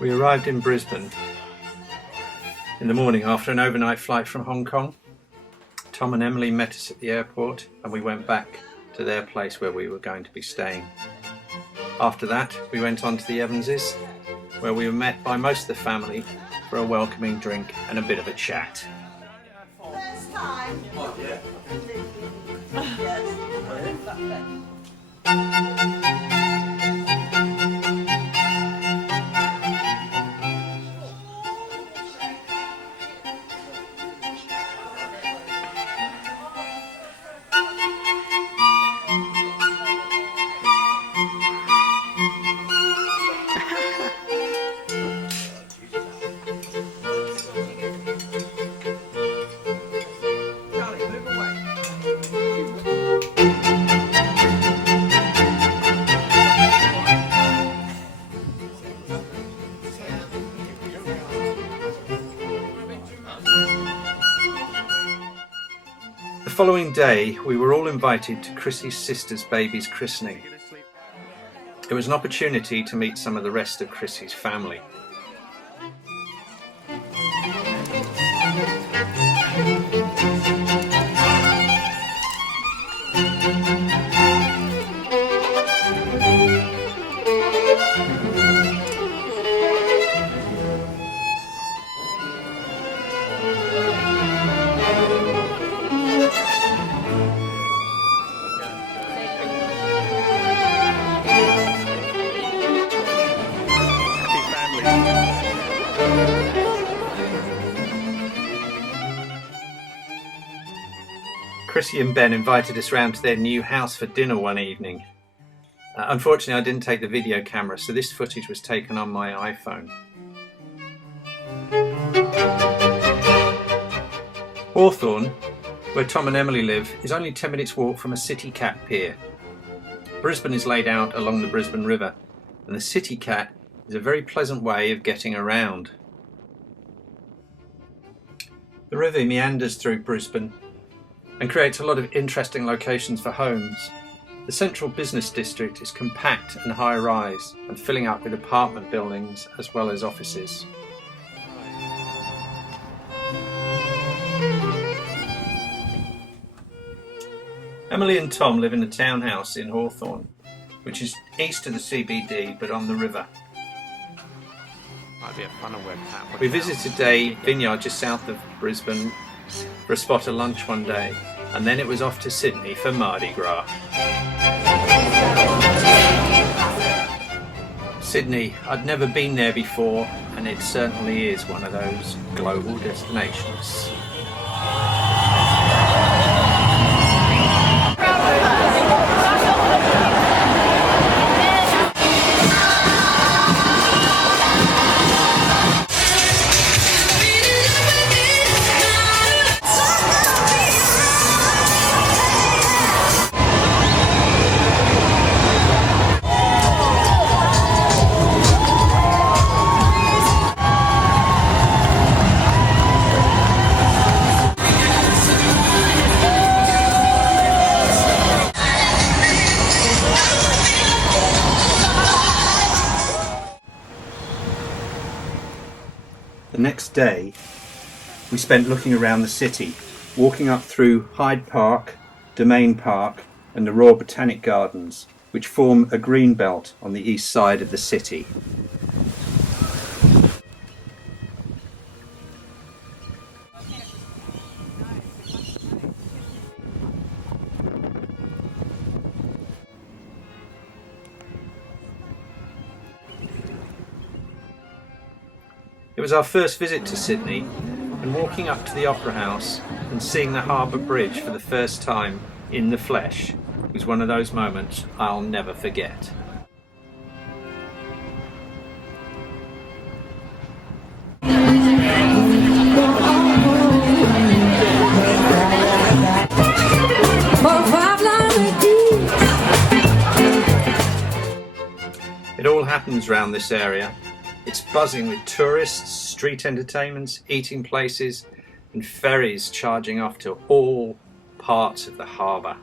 We arrived in Brisbane in the morning after an overnight flight from Hong Kong. Tom and Emily met us at the airport and we went back to their place where we were going to be staying. After that, we went on to the Evanses, where we were met by most of the family for a welcoming drink and a bit of a chat. First time. Oh, yeah. The following day, we were all invited to Chrissy's sister's baby's christening. It was an opportunity to meet some of the rest of Chrissy's family. Chrissy and Ben invited us round to their new house for dinner one evening. Unfortunately, I didn't take the video camera, so this footage was taken on my iPhone. Hawthorne, where Tom and Emily live, is only 10 minutes walk from a City Cat pier. Brisbane is laid out along the Brisbane River, and the City Cat is a very pleasant way of getting around. The river meanders through Brisbane and creates a lot of interesting locations for homes. The central business district is compact and high-rise and filling up with apartment buildings as well as offices. Emily and Tom live in a townhouse in Hawthorne, which is east of the CBD but on the river. Might be a funner webcam. We visited a vineyard just south of Brisbane for a spot of lunch one day, and then it was off to Sydney for Mardi Gras. Sydney, I'd never been there before, and it certainly is one of those global destinations. The next day, we spent looking around the city, walking up through Hyde Park, Domain Park and the Royal Botanic Gardens, which form a green belt on the east side of the city. It was our first visit to Sydney, and walking up to the Opera House and seeing the Harbour Bridge for the first time in the flesh was one of those moments I'll never forget. It all happens round this area. It's buzzing with tourists, street entertainments, eating places and ferries charging off to all parts of the harbour.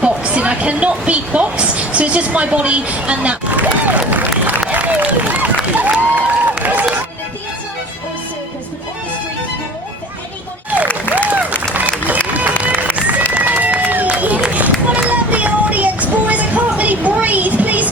Boxing, I can not beatbox, so it's just my body and that. This is in a theatre or a circus, but on the streets more for anybody. Sydney! What a lovely audience, boys! I can't really breathe. Please.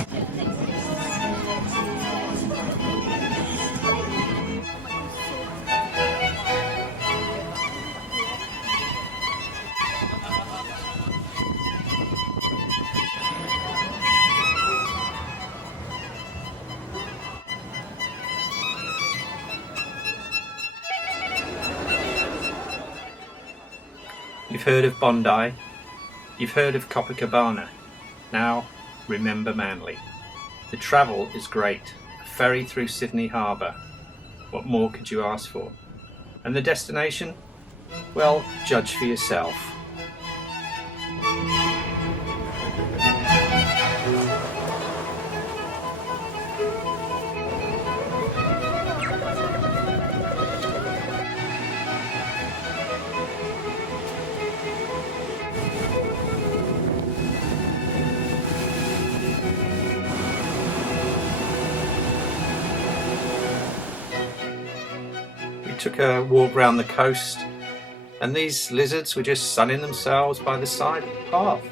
You've heard of Bondi, you've heard of Copacabana. Now remember Manly. The travel is great, a ferry through Sydney Harbour. What more could you ask for? And the destination? Well, judge for yourself. Took a walk round the coast, and these lizards were just sunning themselves by the side of the path.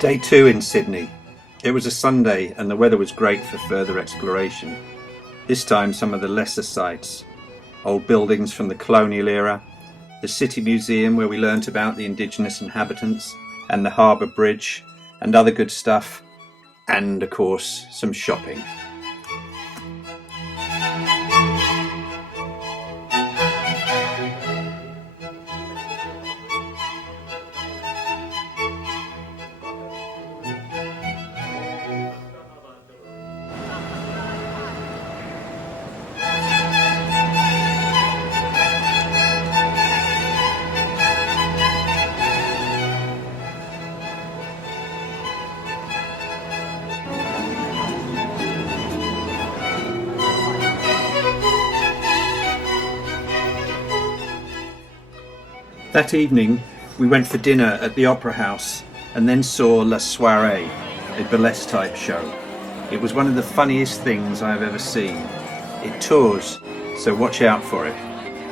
Day 2 in Sydney. It was a Sunday and the weather was great for further exploration. This time some of the lesser sites. Old buildings from the colonial era, the City Museum where we learnt about the indigenous inhabitants, and the Harbour Bridge, and other good stuff, and of course some shopping. That evening we went for dinner at the Opera House and then saw La Soirée, a burlesque type show. It was one of the funniest things I have ever seen. It tours, so watch out for it.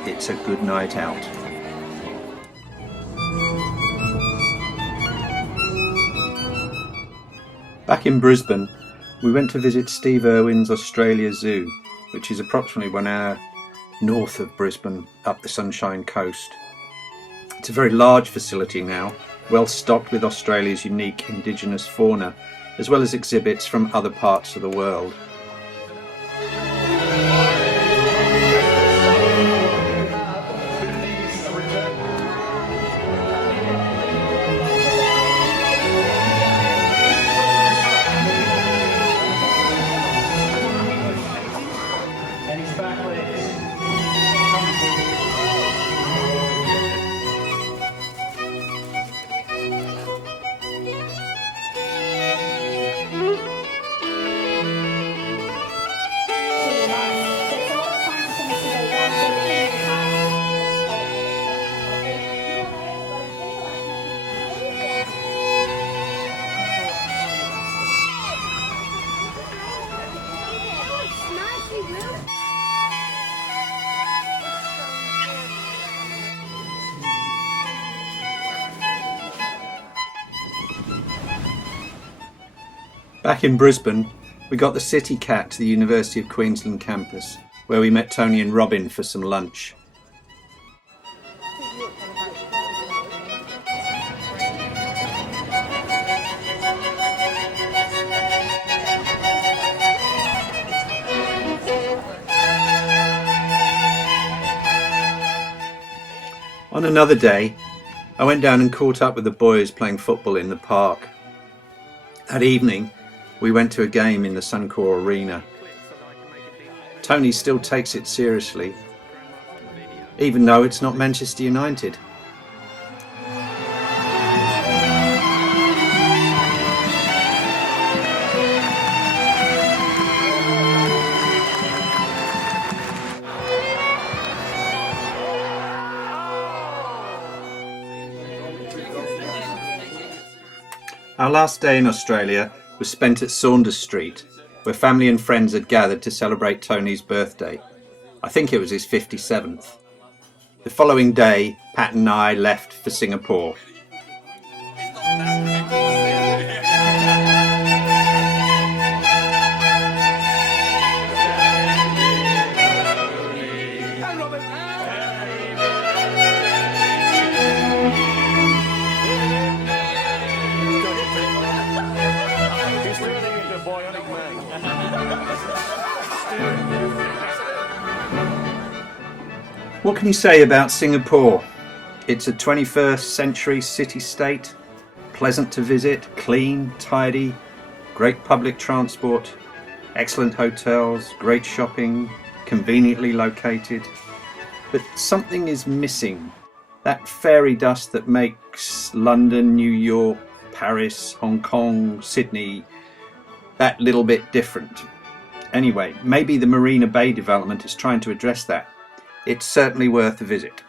It's a good night out. Back in Brisbane, we went to visit Steve Irwin's Australia Zoo, which is approximately 1 hour north of Brisbane up the Sunshine Coast. It's a very large facility now, well stocked with Australia's unique indigenous fauna, as well as exhibits from other parts of the world. Back in Brisbane, we got the City Cat to the University of Queensland campus, where we met Tony and Robin for some lunch. On another day, I went down and caught up with the boys playing football in the park. That evening, we went to a game in the Suncorp Arena. Tony still takes it seriously, even though it's not Manchester United. Our last day in Australia was spent at Saunders Street, where family and friends had gathered to celebrate Tony's birthday. I think it was his 57th. The following day, Pat and I left for Singapore. What can you say about Singapore? It's a 21st century city-state, pleasant to visit, clean, tidy, great public transport, excellent hotels, great shopping, conveniently located. But something is missing. That fairy dust that makes London, New York, Paris, Hong Kong, Sydney, that little bit different. Anyway, maybe the Marina Bay development is trying to address that. It's certainly worth a visit.